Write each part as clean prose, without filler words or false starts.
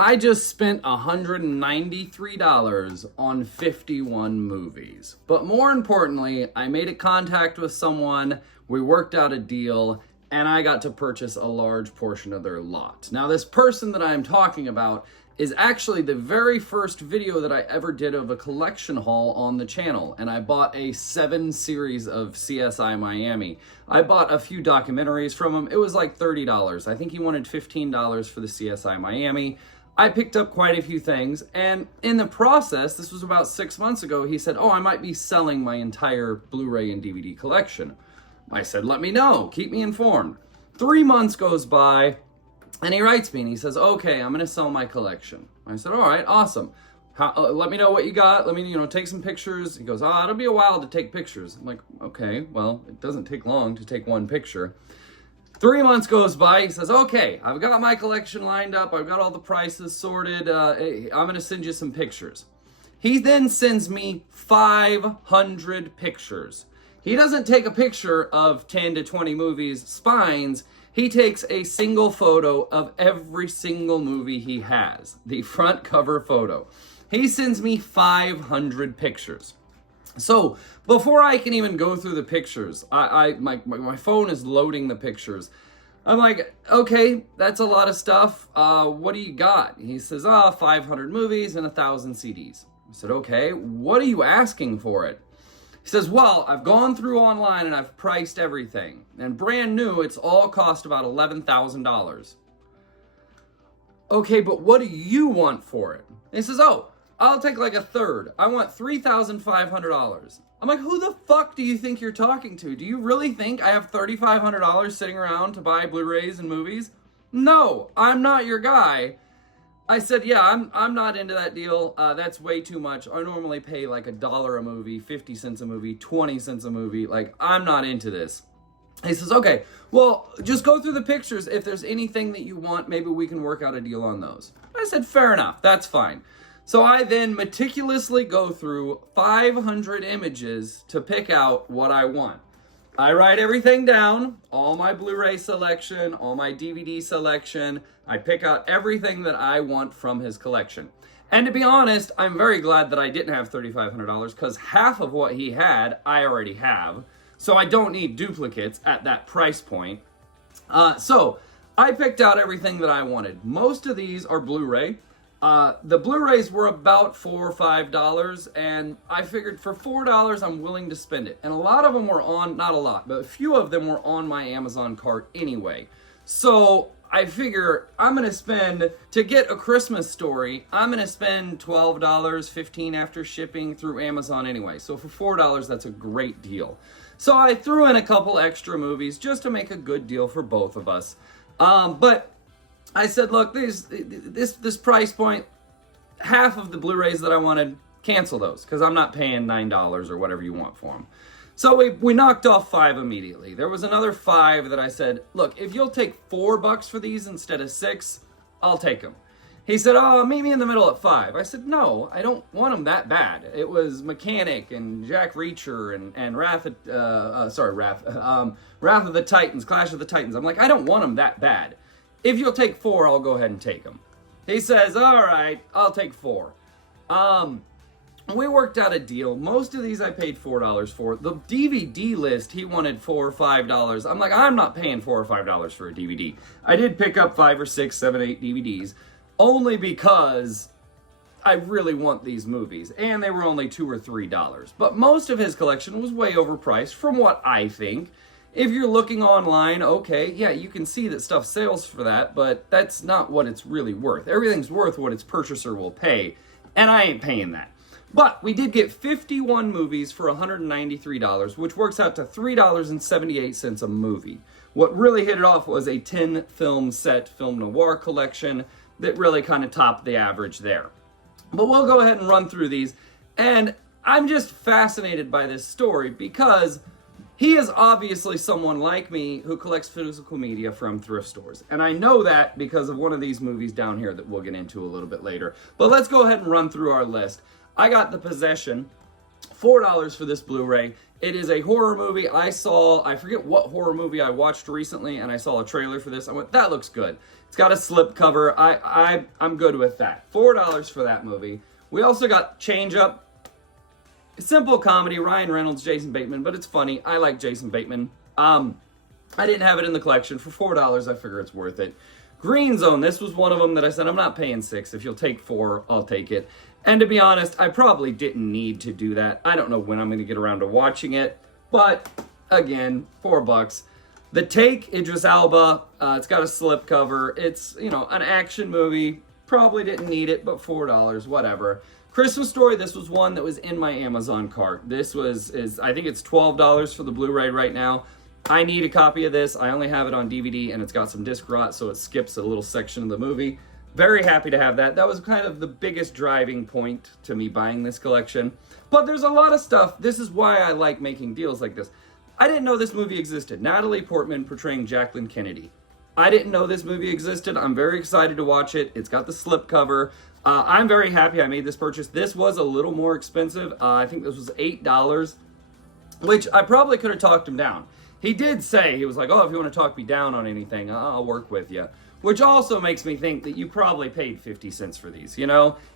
I just spent $193 on 51 movies. But more importantly, I made a contact with someone, we worked out a deal, and I got to purchase a large portion of their lot. Now, this person that I'm talking about is actually the very first video that I ever did of a collection haul on the channel, and I bought a 7 series of CSI Miami. I bought a few documentaries from him. It was like $30. I think he wanted $15 for the CSI Miami. I picked up quite a few things, and in the process, this was about 6 months ago, he said, oh, I might be selling my entire Blu-ray and DVD collection. I said, let me know, keep me informed. 3 months goes by, and he writes me and he says, okay, I'm going to sell my collection. I said, all right, awesome. Let me know what you got. Let me, take some pictures. He goes, it'll be a while to take pictures. I'm like, okay, well, it doesn't take long to take one picture. 3 months goes by. He says, okay, I've got my collection lined up. I've got all the prices sorted. I'm going to send you some pictures. He then sends me 500 pictures. He doesn't take a picture of 10 to 20 movies, spines. He takes a single photo of every single movie he has, the front cover photo. He sends me 500 pictures. So before I can even go through the pictures, my phone is loading the pictures. I'm like, okay, that's a lot of stuff. What do you got? He says, 500 movies and 1,000 CDs. I said, okay, what are you asking for it? He says, well, I've gone through online and I've priced everything. And brand new, it's all cost about $11,000. Okay, but what do you want for it? And he says, I'll take like a third. I want $3,500. I'm like, who the fuck do you think you're talking to? Do you really think I have $3,500 sitting around to buy Blu-rays and movies? No, I'm not your guy. I said, yeah, I'm not into that deal. That's way too much. I normally pay like $1 a movie, 50 cents a movie, 20 cents a movie. Like, I'm not into this. He says, okay, well, just go through the pictures. If there's anything that you want, maybe we can work out a deal on those. I said, fair enough. That's fine. So I then meticulously go through 500 images to pick out what I want. I write everything down, all my Blu-ray selection, all my DVD selection. I pick out everything that I want from his collection. And to be honest, I'm very glad that I didn't have $3,500 because half of what he had, I already have. So I don't need duplicates at that price point. So I picked out everything that I wanted. Most of these are Blu-ray. The Blu-rays were about $4 or $5, and I figured for $4, I'm willing to spend it. And a lot of them were on, not a lot, but a few of them were on my Amazon cart anyway. So I figure I'm going to spend, to get A Christmas Story, I'm going to spend $12, $15 after shipping through Amazon anyway. So for $4, that's a great deal. So I threw in a couple extra movies just to make a good deal for both of us. But I said, look, this price point, half of the Blu-rays that I wanted, cancel those, because I'm not paying $9 or whatever you want for them. So we knocked off 5 immediately. There was another 5 that I said, look, if you'll take $4 for these instead of 6, I'll take them. He said, meet me in the middle at 5. I said, no, I don't want them that bad. It was Mechanic and Jack Reacher and Wrath of the Titans, Clash of the Titans. I'm like, I don't want them that bad. If you'll take 4, I'll go ahead and take them. He says, all right, I'll take 4. We worked out a deal. Most of these I paid $4 for. The DVD list, he wanted $4 or $5. I'm like, I'm not paying $4 or $5 for a DVD. I did pick up 5 or 6, 7, 8 DVDs, only because I really want these movies, and they were only $2 or $3. But most of his collection was way overpriced, from what I think. If you're looking online, okay, yeah, you can see that stuff sells for that, but that's not what it's really worth. Everything's worth what its purchaser will pay, and I ain't paying that. But we did get 51 movies for $193, which works out to $3.78 a movie. What really hit it off was a 10-film set film noir collection that really kind of topped the average there. But we'll go ahead and run through these, and I'm just fascinated by this story because he is obviously someone like me who collects physical media from thrift stores. And I know that because of one of these movies down here that we'll get into a little bit later. But let's go ahead and run through our list. I got The Possession, $4 for this Blu-ray. It is a horror movie. I forget what horror movie I watched recently, and I saw a trailer for this. I went, that looks good. It's got a slip cover. I'm good with that. $4 for that movie. We also got Change Up. Simple comedy, Ryan Reynolds, Jason Bateman, but it's funny. I like Jason Bateman. I didn't have it in the collection. For $4, I figure it's worth it. Green Zone, this was one of them that I said, I'm not paying $6. If you'll take $4, I'll take it. And to be honest, I probably didn't need to do that. I don't know when I'm going to get around to watching it. But, again, $4. The Take, Idris Elba, it's got a slipcover. It's, an action movie. Probably didn't need it, but $4, whatever. Christmas Story, this was one that was in my Amazon cart. This I think it's $12 for the Blu-ray right now. I need a copy of this. I only have it on DVD, and it's got some disc rot, so it skips a little section of the movie. Very happy to have that. That was kind of the biggest driving point to me buying this collection. But there's a lot of stuff. This is why I like making deals like this. I didn't know this movie existed. Natalie Portman portraying Jacqueline Kennedy. I didn't know this movie existed. I'm very excited to watch it. It's got the slipcover. I'm very happy I made this purchase. This was a little more expensive. I think this was $8, which I probably could have talked him down. He did say, he was like, oh, if you want to talk me down on anything, I'll work with you. Which also makes me think that you probably paid 50 cents for these,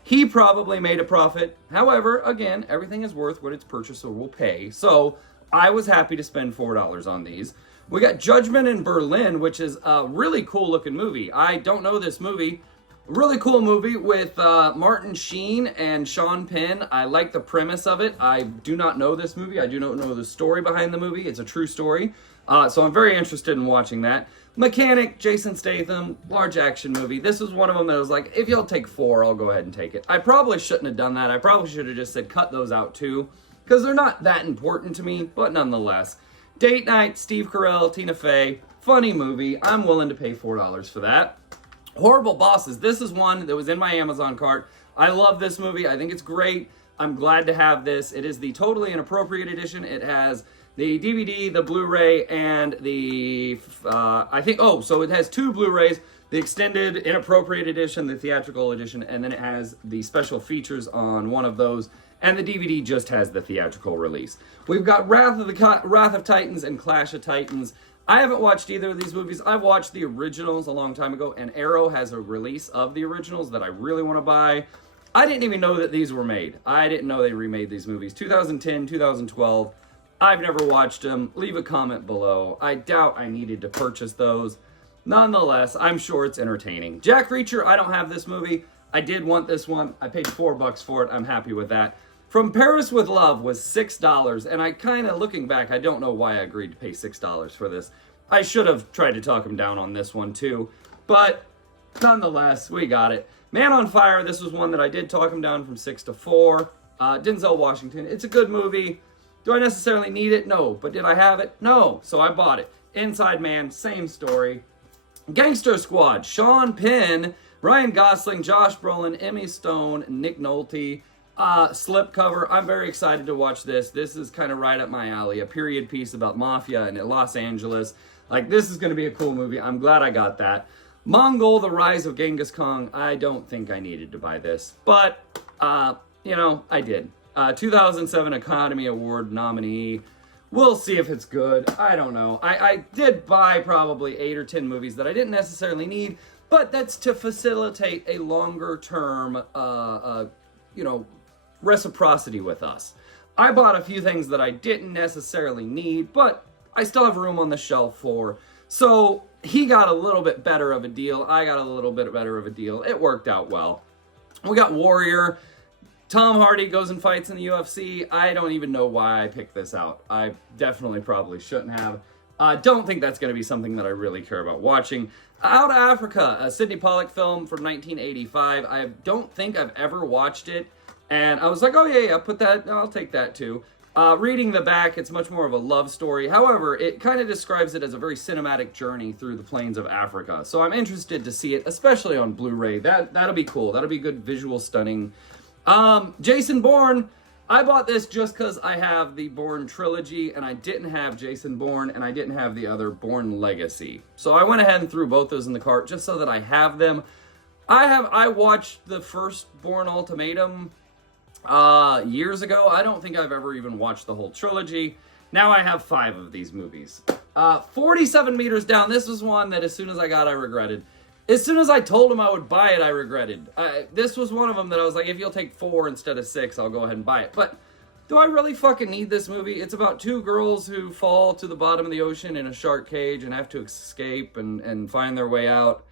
He probably made a profit. However, again, everything is worth what its purchaser will pay. So I was happy to spend $4 on these. We got Judgment in Berlin, which is a really cool looking movie. I don't know this movie. Really cool movie with Martin Sheen and Sean Penn. I like the premise of it. I do not know this movie. I do not know the story behind the movie. It's a true story. So I'm very interested in watching that. Mechanic, Jason Statham, large action movie. This was one of them that was like, if you'll take $4, I'll go ahead and take it. I probably shouldn't have done that. I probably should have just said cut those out too, because they're not that important to me, but nonetheless. Date Night, Steve Carell, Tina Fey. Funny movie. I'm willing to pay $4 for that. Horrible Bosses. This is one that was in my Amazon cart. I love this movie. I think it's great. I'm glad to have this. It is the totally inappropriate edition. It has the DVD, the Blu-ray, and the, so it has 2 Blu-rays, the extended inappropriate edition, the theatrical edition, and then it has the special features on one of those, and the DVD just has the theatrical release. We've got Wrath of Titans and Clash of Titans. I haven't watched either of these movies. I've watched the originals a long time ago, and Arrow has a release of the originals that I really want to buy. I didn't even know that these were made. I didn't know they remade these movies. 2010, 2012. I've never watched them. Leave a comment below. I doubt I needed to purchase those. Nonetheless, I'm sure it's entertaining. Jack Reacher, I don't have this movie. I did want this one. I paid $4 for it. I'm happy with that. From Paris with Love was $6, and I kind of, looking back, I don't know why I agreed to pay $6 for this. I should have tried to talk him down on this one too, but nonetheless, we got it. Man on Fire, this was one that I did talk him down from 6 to 4. Denzel Washington, it's a good movie. Do I necessarily need it? No. But did I have it? No. So I bought it. Inside Man, same story. Gangster Squad, Sean Penn, Ryan Gosling, Josh Brolin, Emmy Stone, Nick Nolte. Slipcover. I'm very excited to watch this. This is kind of right up my alley. A period piece about mafia in Los Angeles. Like, this is going to be a cool movie. I'm glad I got that. Mongol, The Rise of Genghis Khan. I don't think I needed to buy this. But, I did. 2007 Academy Award nominee. We'll see if it's good. I don't know. I did buy probably 8 or 10 movies that I didn't necessarily need. But that's to facilitate a longer term, reciprocity with us. I bought a few things that I didn't necessarily need, but I still have room on the shelf for. So he got a little bit better of a deal. I got a little bit better of a deal. It worked out well. We got Warrior. Tom Hardy goes and fights in the UFC. I don't even know why I picked this out. I definitely probably shouldn't have. I don't think that's going to be something that I really care about watching. Out of Africa, a Sidney Pollack film from 1985. I don't think I've ever watched it. And I was like, oh yeah, put that, I'll take that too. Reading the back, it's much more of a love story. However, it kind of describes it as a very cinematic journey through the plains of Africa. So I'm interested to see it, especially on Blu-ray. That'll be cool. That'll be good visual stunning. Jason Bourne, I bought this just because I have the Bourne trilogy, and I didn't have Jason Bourne, and I didn't have the other Bourne Legacy. So I went ahead and threw both those in the cart just so that I have them. I watched the first Bourne Ultimatum years ago. I don't think I've ever even watched the whole trilogy. Now I have 5 of these movies. 47 Meters Down. This was one that as soon as I got, I regretted. As soon as I told him I would buy it, I regretted. This was one of them that I was like, if you'll take 4 instead of 6, I'll go ahead and buy it. But do I really fucking need this movie? It's about 2 girls who fall to the bottom of the ocean in a shark cage and have to escape and find their way out.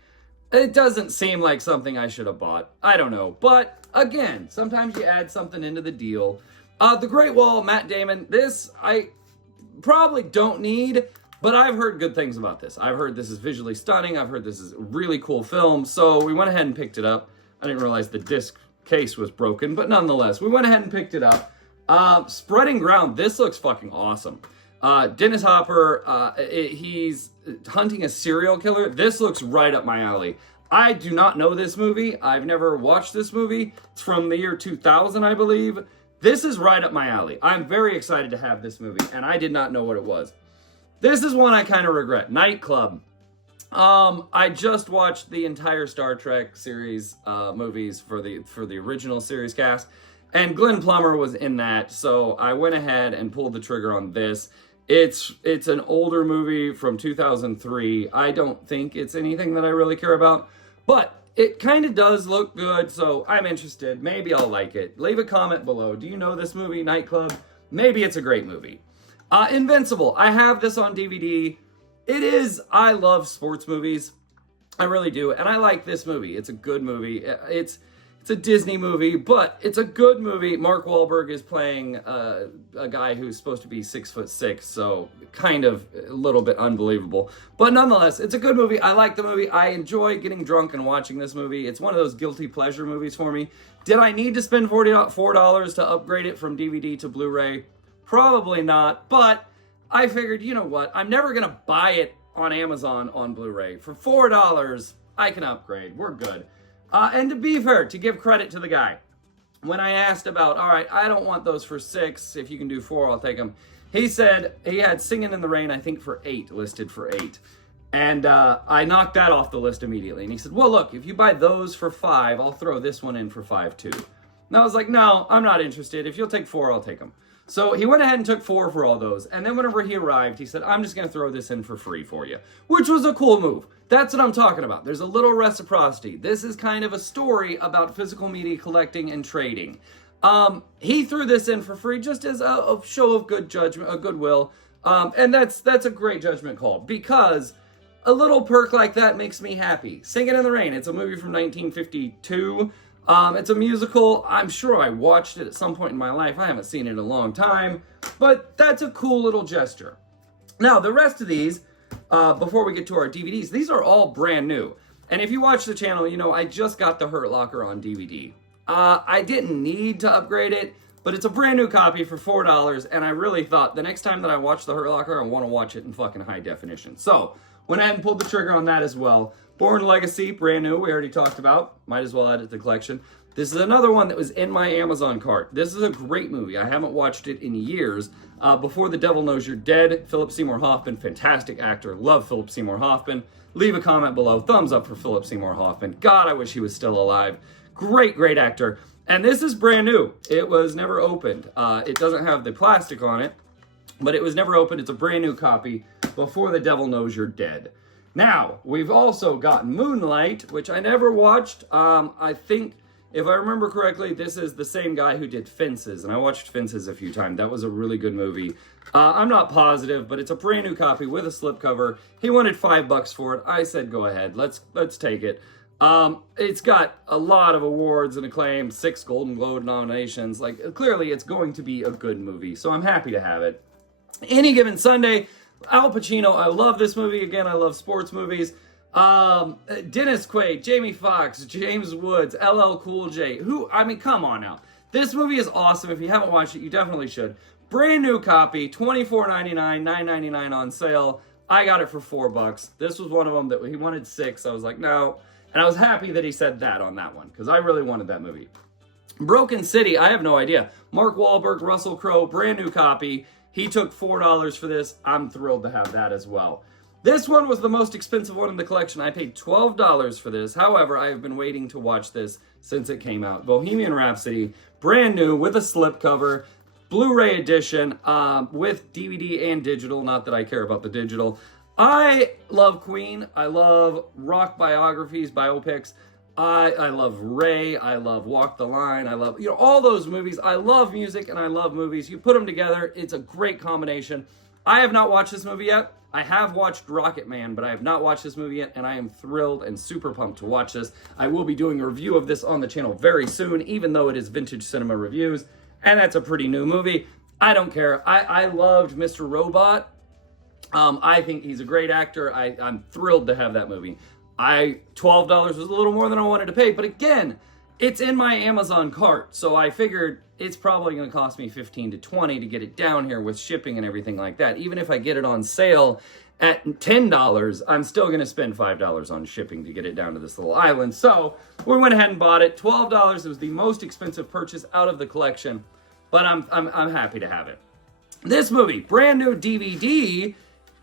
It doesn't seem like something I should have bought. I don't know. But again, sometimes you add something into the deal. The Great Wall, Matt Damon. This I probably don't need, but I've heard good things about this. I've heard this is visually stunning. I've heard this is a really cool film. So we went ahead and picked it up. I didn't realize the disc case was broken, but nonetheless, we went ahead and picked it up. Spreading Ground. This looks fucking awesome. Dennis Hopper, he's hunting a serial killer. This looks right up my alley. I do not know this movie. I've never watched this movie. It's from the year 2000, I believe. This is right up my alley. I'm very excited to have this movie, and I did not know what it was. This is one I kind of regret. Nightclub. I just watched the entire Star Trek series movies for the original series cast, and Glenn Plummer was in that, so I went ahead and pulled the trigger on this. It's an older movie from 2003. I don't think it's anything that I really care about, but it kind of does look good, so I'm interested. Maybe I'll like it. Leave a comment below. Do you know this movie, Nightclub? Maybe it's a great movie. Invincible. I have this on DVD. I love sports movies. I really do, and I like this movie. It's a good movie. It's a Disney movie, but it's a good movie. Mark Wahlberg is playing a guy who's supposed to be 6'6", so kind of a little bit unbelievable. But nonetheless, it's a good movie. I like the movie. I enjoy getting drunk and watching this movie. It's one of those guilty pleasure movies for me. Did I need to spend $4 to upgrade it from DVD to Blu-ray? Probably not, but I figured, you know what? I'm never going to buy it on Amazon on Blu-ray. For $4, I can upgrade. We're good. And to be fair, to give credit to the guy, when I asked about, all right, I don't want those for 6. If you can do 4, I'll take them. He said he had Singin' in the Rain, I think for 8, listed for 8. And I knocked that off the list immediately. And he said, well, look, if you buy those for 5, I'll throw this one in for 5 too. And I was like, no, I'm not interested. If you'll take 4, I'll take them. So he went ahead and took 4 for all those. And then whenever he arrived, he said, I'm just going to throw this in for free for you, which was a cool move. That's what I'm talking about. There's a little reciprocity. This is kind of a story about physical media collecting and trading. He threw this in for free just as a show of good judgment, a goodwill. And that's a great judgment call, because a little perk like that makes me happy. Singin' in the Rain. It's a movie from 1952. It's a musical. I'm sure I watched it at some point in my life. I haven't seen it in a long time, but that's a cool little gesture. Now, the rest of these, before we get to our DVDs, these are all brand new. And if you watch the channel, you know I just got The Hurt Locker on DVD. I didn't need to upgrade it, but it's a brand new copy for $4, and I really thought the next time that I watch The Hurt Locker, I want to watch it in fucking high definition. So, went ahead and pulled the trigger on that as well. Born Legacy, brand new, we already talked about. Might as well add it to the collection. This is another one that was in my Amazon cart. This is a great movie. I haven't watched it in years. Before the Devil Knows You're Dead, Philip Seymour Hoffman, fantastic actor. Love Philip Seymour Hoffman. Leave a comment below. Thumbs up for Philip Seymour Hoffman. God, I wish he was still alive. Great, great actor. And this is brand new. It was never opened. It doesn't have the plastic on it, but it was never opened. It's a brand new copy. Before the Devil Knows You're Dead. Now, we've also got Moonlight, which I never watched. I think, if I remember correctly, this is the same guy who did Fences, and I watched Fences a few times. That was a really good movie. I'm not positive, but it's a brand new copy with a slipcover. He wanted $5 for it. I said, go ahead, let's take it. It's got a lot of awards and acclaim, 6 Golden Globe nominations. Like, clearly, it's going to be a good movie, so I'm happy to have it. Any Given Sunday, Al Pacino, I love this movie. Again, I love sports movies. Dennis Quaid, Jamie Foxx, James Woods, LL Cool J. Come on now. This movie is awesome. If you haven't watched it, you definitely should. Brand new copy, $24.99, $9.99 on sale. I got it for $4. This was one of them that he wanted 6. I was like, no. And I was happy that he said that on that one, because I really wanted that movie. Broken City, I have no idea. Mark Wahlberg, Russell Crowe, brand new copy. He took $4 for this. I'm thrilled to have that as well. This one was the most expensive one in the collection. I paid $12 for this. However, I have been waiting to watch this since it came out. Bohemian Rhapsody, brand new with a slipcover. Blu-ray edition with DVD and digital. Not that I care about the digital. I love Queen. I love rock biographies, biopics. I love Ray. I love Walk the Line. I love, all those movies. I love music and I love movies. You put them together, it's a great combination. I have not watched this movie yet. I have watched Rocket Man, but I have not watched this movie yet, and I am thrilled and super pumped to watch this. I will be doing a review of this on the channel very soon, even though it is Vintage Cinema Reviews, and that's a pretty new movie. I don't care. I loved Mr. Robot. I think he's a great actor. I'm thrilled to have that movie. $12 was a little more than I wanted to pay, but again, it's in my Amazon cart, so I figured it's probably going to cost me $15 to $20 to get it down here with shipping and everything like that. Even if I get it on sale at $10, I'm still going to spend $5 on shipping to get it down to this little island. So we went ahead and bought it. $12. It was the most expensive purchase out of the collection, but I'm happy to have it. This movie, brand new DVD.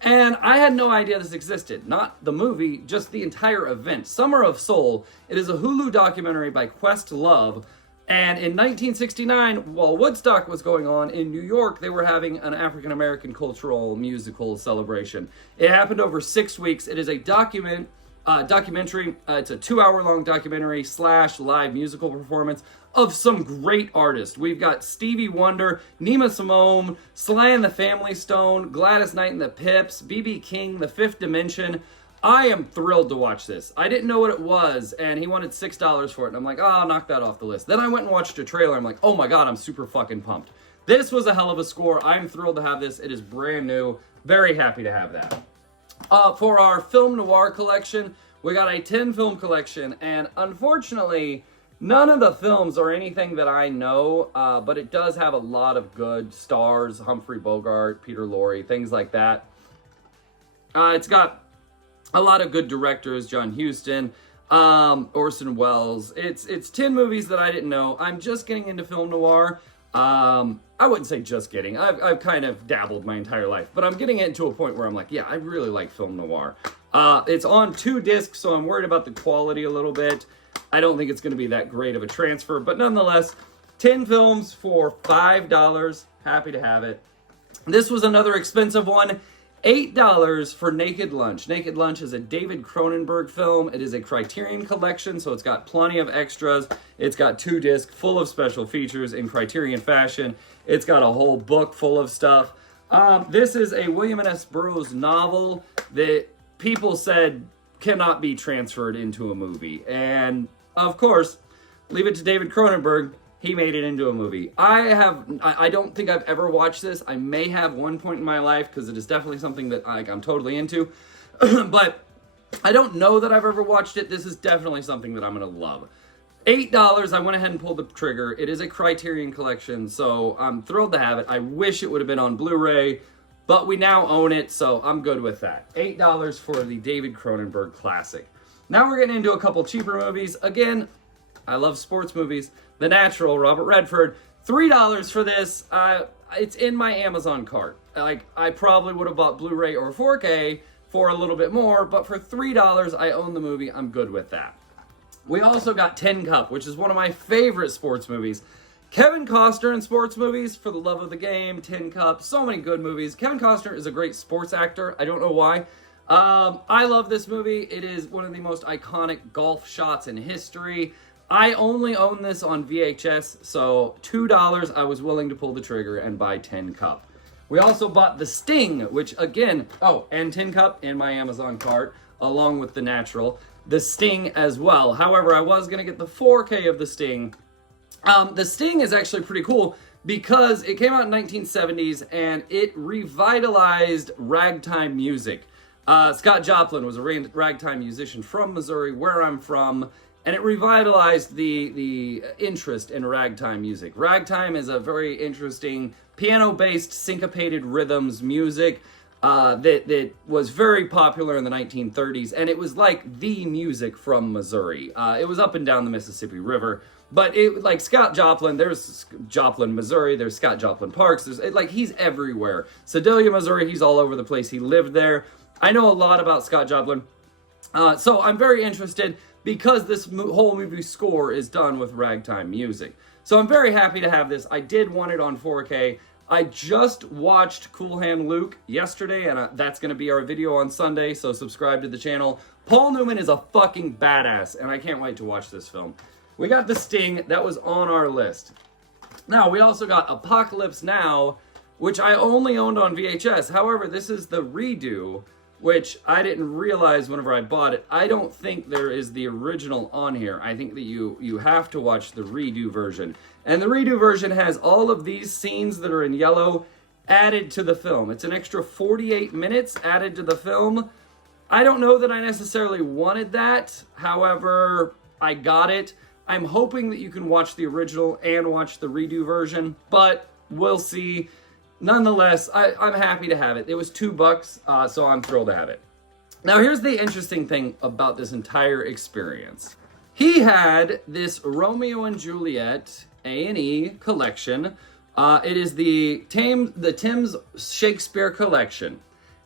And I had no idea this existed. Not the movie, just the entire event. Summer of Soul. It is a Hulu documentary by Questlove. And in 1969, while Woodstock was going on in New York, they were having an African-American cultural musical celebration. It happened over 6 weeks. It is a documentary. It's a 2-hour-long documentary / live musical performance of some great artists. We've got Stevie Wonder, Nina Simone, Sly and the Family Stone, Gladys Knight and the Pips, B.B. King, The Fifth Dimension. I am thrilled to watch this. I didn't know what it was, and he wanted $6 for it, and I'm like, I'll knock that off the list. Then I went and watched a trailer. I'm like, oh my God, I'm super fucking pumped. This was a hell of a score. I'm thrilled to have this. It is brand new. Very happy to have that. For our film noir collection, we got a 10 film collection, and unfortunately, none of the films are anything that I know, but it does have a lot of good stars, Humphrey Bogart, Peter Lorre, things like that. It's got a lot of good directors, John Huston, Orson Welles. It's 10 movies that I didn't know. I'm just getting into film noir. I wouldn't say just getting. I've kind of dabbled my entire life, but I'm getting it to a point where I'm like, yeah, I really like film noir. It's on 2 discs, so I'm worried about the quality a little bit. I don't think it's going to be that great of a transfer, but nonetheless, 10 films for $5. Happy to have it. This was another expensive one. $8 for Naked Lunch. Naked Lunch is a David Cronenberg film. It is a Criterion collection, so it's got plenty of extras. It's got 2 discs full of special features in Criterion fashion. It's got a whole book full of stuff. This is a William S. Burroughs novel that people said cannot be transferred into a movie. And, of course, leave it to David Cronenberg. He made it into a movie. I don't think I've ever watched this. I may have one point in my life because it is definitely something that I'm totally into. But I don't know that I've ever watched it. This is definitely something that I'm going to love. $8, I went ahead and pulled the trigger. It is a Criterion collection, so I'm thrilled to have it. I wish it would have been on Blu-ray, but we now own it, so I'm good with that. $8 for the David Cronenberg classic. Now we're getting into a couple cheaper movies. Again, I love sports movies. The Natural, Robert Redford. $3 for this. It's in my Amazon cart. I probably would have bought Blu-ray or 4K for a little bit more, but for $3, I own the movie. I'm good with that. We also got Tin Cup, which is one of my favorite sports movies. Kevin Costner in sports movies, For the Love of the Game, Tin Cup, so many good movies. Kevin Costner is a great sports actor. I don't know why. I love this movie. It is one of the most iconic golf shots in history. I only own this on VHS, so $2 I was willing to pull the trigger and buy Tin Cup. We also bought The Sting, which again, and Tin Cup in my Amazon cart, along with The Natural. The Sting as well. However, I was going to get the 4K of The Sting. The Sting is actually pretty cool because it came out in 1970s and it revitalized ragtime music. Scott Joplin was a ragtime musician from Missouri, where I'm from, and it revitalized the interest in ragtime music. Ragtime is a very interesting piano-based syncopated rhythms music that was very popular in the 1930s, and it was like the music from Missouri. It was up and down the Mississippi River, but it like Scott Joplin, there's Joplin, Missouri, there's Scott Joplin Parks, he's everywhere. Sedalia, Missouri, he's all over the place. He lived there. I know a lot about Scott Joplin, so I'm very interested because this whole movie score is done with ragtime music. So I'm very happy to have this. I did want it on 4K. I just watched Cool Hand Luke yesterday, and that's going to be our video on Sunday, so subscribe to the channel. Paul Newman is a fucking badass, and I can't wait to watch this film. We got The Sting. That was on our list. Now, we also got Apocalypse Now, which I only owned on VHS. However, this is the redo, which I didn't realize whenever I bought it. I don't think there is the original on here. I think that you have to watch the redo version. And the redo version has all of these scenes that are in yellow added to the film. It's an extra 48 minutes added to the film. I don't know that I necessarily wanted that. However, I got it. I'm hoping that you can watch the original and watch the redo version, but we'll see. Nonetheless, I'm happy to have it. It was $2, so I'm thrilled to have it. Now, here's the interesting thing about this entire experience. He had this Romeo and Juliet A&E collection. It is the Tim's Shakespeare collection,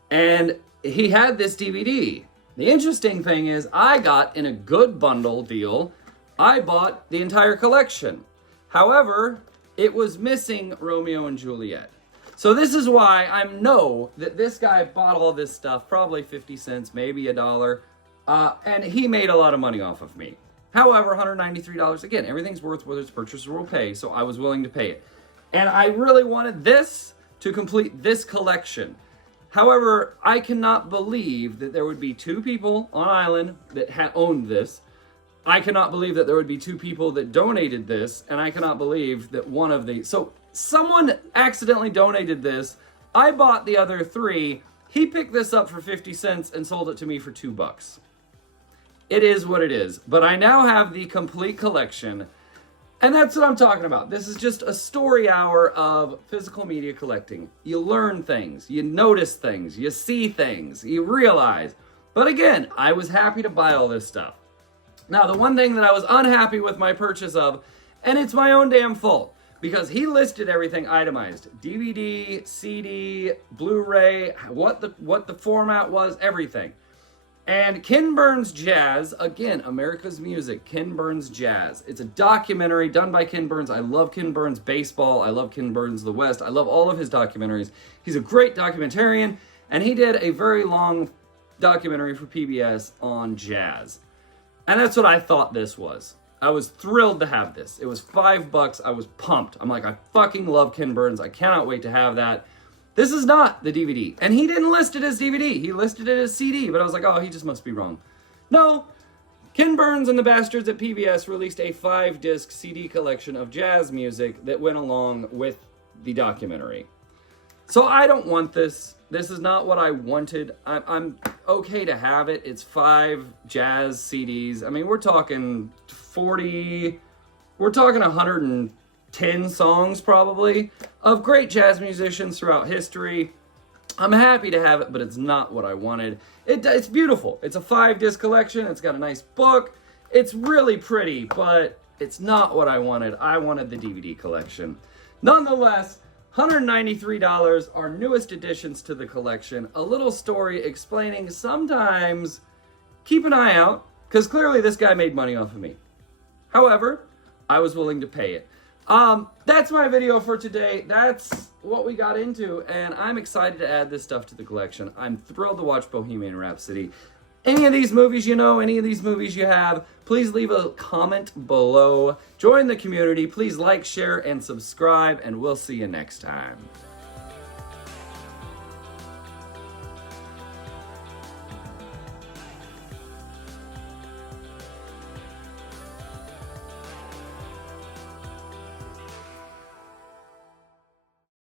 and he had this DVD. The interesting thing is, I got in a good bundle deal. I bought the entire collection. However, it was missing Romeo and Juliet. So this is why I know that this guy bought all this stuff, probably 50 cents, maybe $1, and he made a lot of money off of me. However, $193, again, everything's worth what its purchaser will pay, so I was willing to pay it. And I really wanted this to complete this collection. However, I cannot believe that there would be two people on island that owned this. I cannot believe that there would be two people that donated this, and I cannot believe that one of the... So, someone accidentally donated this. I bought the other 3. He picked this up for 50 cents and sold it to me for $2. It is what it is. But I now have the complete collection, and that's what I'm talking about. This is just a story hour of physical media collecting. You learn things, you notice things, you see things, you realize. But again, I was happy to buy all this stuff. Now, the one thing that I was unhappy with my purchase of, and it's my own damn fault, because he listed everything itemized. DVD, CD, Blu-ray, what the format was, everything. And Ken Burns Jazz, again, America's Music, Ken Burns Jazz. It's a documentary done by Ken Burns. I love Ken Burns Baseball. I love Ken Burns The West. I love all of his documentaries. He's a great documentarian, and he did a very long documentary for PBS on jazz. And that's what I thought this was. I was thrilled to have this. It was $5. I was pumped. I'm like, I fucking love Ken Burns. I cannot wait to have that. This is not the DVD. And he didn't list it as DVD. He listed it as CD. But I was like, oh, he just must be wrong. No. Ken Burns and the Bastards at PBS released a 5-disc CD collection of jazz music that went along with the documentary. So I don't want this. This is not what I wanted. I'm okay to have it. It's 5 jazz CDs. I mean, we're talking 110 songs probably of great jazz musicians throughout history. I'm happy to have it, but it's not what I wanted. It's beautiful. It's a 5-disc collection. It's got a nice book. It's really pretty, but it's not what I wanted. I wanted the DVD collection. Nonetheless, $193, our newest additions to the collection. A little story explaining sometimes keep an eye out, because clearly this guy made money off of me. However, I was willing to pay it. That's my video for today. That's what we got into, and I'm excited to add this stuff to the collection. I'm thrilled to watch Bohemian Rhapsody. Any of these movies you know, any of these movies you have, please leave a comment below. Join the community. Please like, share, and subscribe, and we'll see you next time.